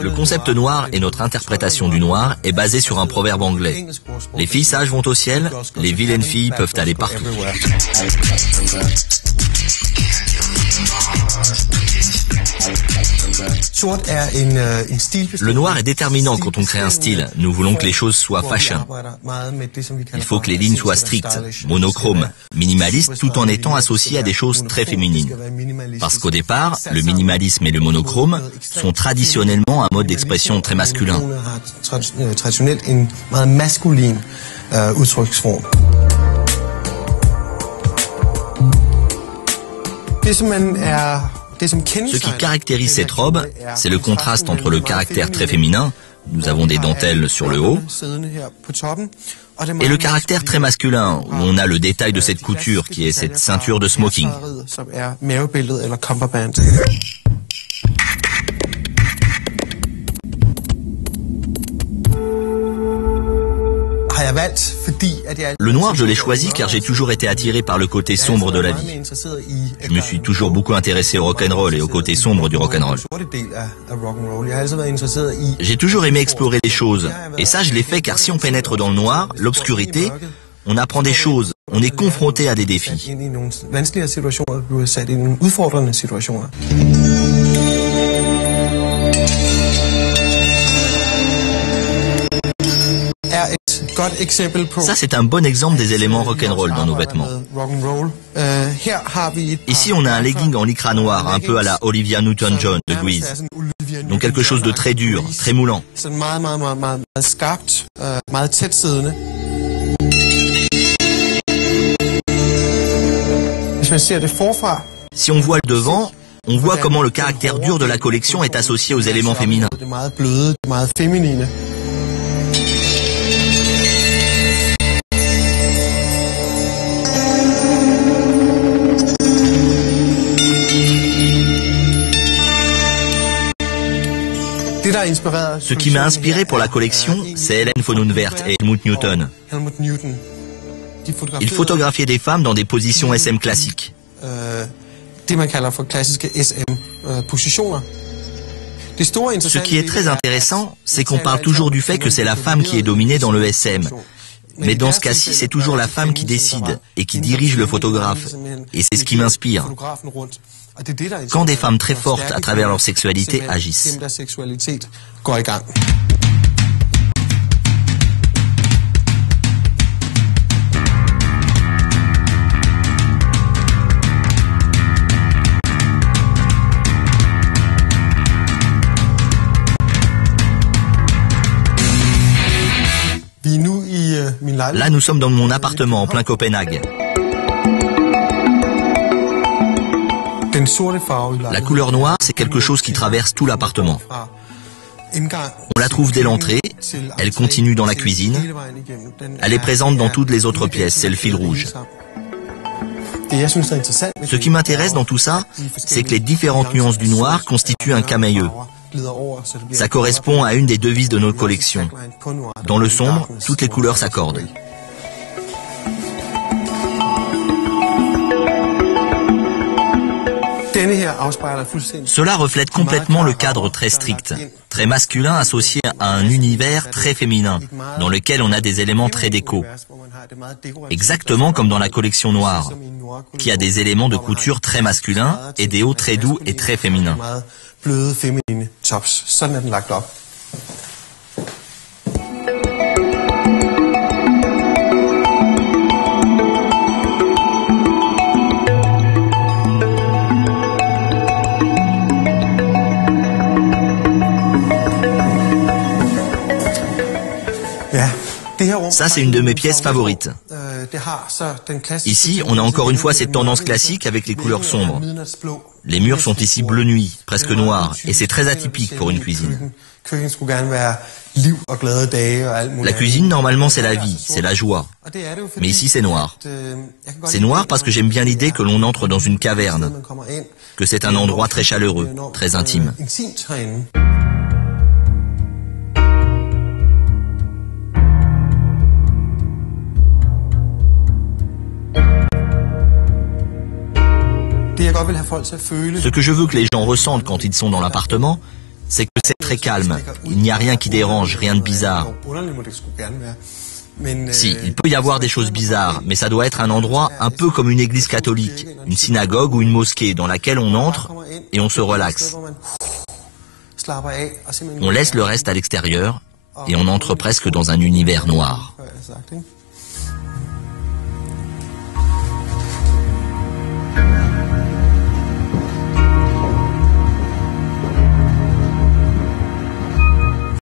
Le concept noir et notre interprétation du noir est basé sur un proverbe anglais. Les filles sages vont au ciel, les vilaines filles peuvent aller partout. Le noir est déterminant quand on crée un style. Nous voulons que les choses soient fashion. Il faut que les lignes soient strictes, monochromes, minimalistes, tout en étant associées à des choses très féminines. Parce qu'au départ, le minimalisme et le monochrome sont traditionnellement un mode d'expression très masculin. Ce qui caractérise cette robe, c'est le contraste entre le caractère très féminin, nous avons des dentelles sur le haut, et le caractère très masculin, où on a le détail de cette couture qui est cette ceinture de smoking. Le noir, je l'ai choisi car j'ai toujours été attiré par le côté sombre de la vie. Je me suis toujours beaucoup intéressé au rock'n'roll et au côté sombre du rock'n'roll. J'ai toujours aimé explorer les choses. Et ça, je l'ai fait car si on pénètre dans le noir, l'obscurité, on apprend des choses. On est confronté à des défis. Ça, c'est un bon exemple des éléments rock'n'roll dans nos vêtements. Ici, on a un legging en lycra noir, un peu à la Olivia Newton-John de Grease. Donc quelque chose de très dur, très moulant. Si on voit le devant, on voit comment le caractère dur de la collection est associé aux éléments féminins. Ce qui m'a inspiré pour la collection, c'est Helen von Unwerth et Helmut Newton. Ils photographiaient des femmes dans des positions SM classiques. Ce qui est très intéressant, c'est qu'on parle toujours du fait que c'est la femme qui est dominée dans le SM. Mais dans ce cas-ci, c'est toujours la femme qui décide et qui dirige le photographe. Et c'est ce qui m'inspire. Quand des femmes très fortes à travers leur sexualité agissent. Là, nous sommes dans mon appartement en plein Copenhague. La couleur noire, c'est quelque chose qui traverse tout l'appartement. On la trouve dès l'entrée, elle continue dans la cuisine, elle est présente dans toutes les autres pièces, c'est le fil rouge. Ce qui m'intéresse dans tout ça, c'est que les différentes nuances du noir constituent un camailleux. Ça correspond à une des devises de notre collection. Dans le sombre, toutes les couleurs s'accordent. Cela reflète complètement le cadre très strict, très masculin associé à un univers très féminin, dans lequel on a des éléments très déco. Exactement comme dans la collection noire, qui a des éléments de couture très masculins et des hauts très doux et très féminins. Ça, c'est une de mes pièces favorites. Ici, on a encore une fois cette tendance classique avec les couleurs sombres. Les murs sont ici bleu nuit, presque noirs, et c'est très atypique pour une cuisine. La cuisine, normalement, c'est la vie, c'est la joie. Mais ici, c'est noir. C'est noir parce que j'aime bien l'idée que l'on entre dans une caverne, que c'est un endroit très chaleureux, très intime. Ce que je veux que les gens ressentent quand ils sont dans l'appartement, c'est que c'est très calme. Il n'y a rien qui dérange, rien de bizarre. Si, il peut y avoir des choses bizarres, mais ça doit être un endroit un peu comme une église catholique, une synagogue ou une mosquée dans laquelle on entre et on se relaxe. On laisse le reste à l'extérieur et on entre presque dans un univers noir.